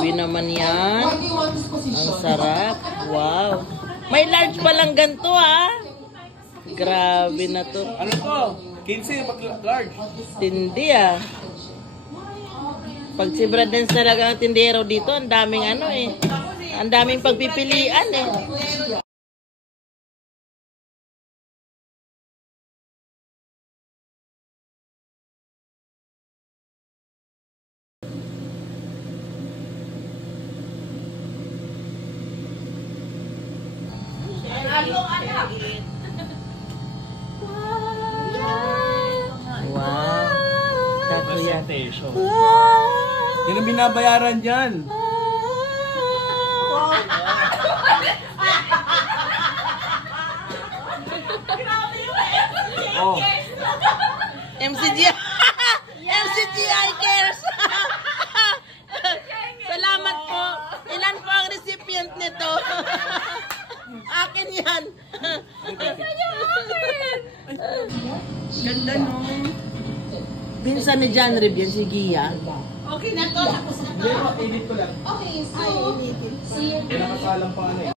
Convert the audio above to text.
Grabe naman yan. Ang sarap. Wow. May large pa lang ganito ah. Grabe na to. Ano to? 15 pag large. Tindi ah. Pag si Bradens talaga ang tindero dito, ang daming ano eh. Ang daming pagpipilian eh. Wow. Tatlo yan. Yan ang binabayaran dyan. Oh. MCGI. MCGI cares. Salamat po. Ilan po ang recipient nito? Akin yan. Ganda no. Pinsan ni John Rib yan si Gia. Okay na to. Tapos na to. Edit ko lang. Okay, so... Pinakasalang pa ano eh.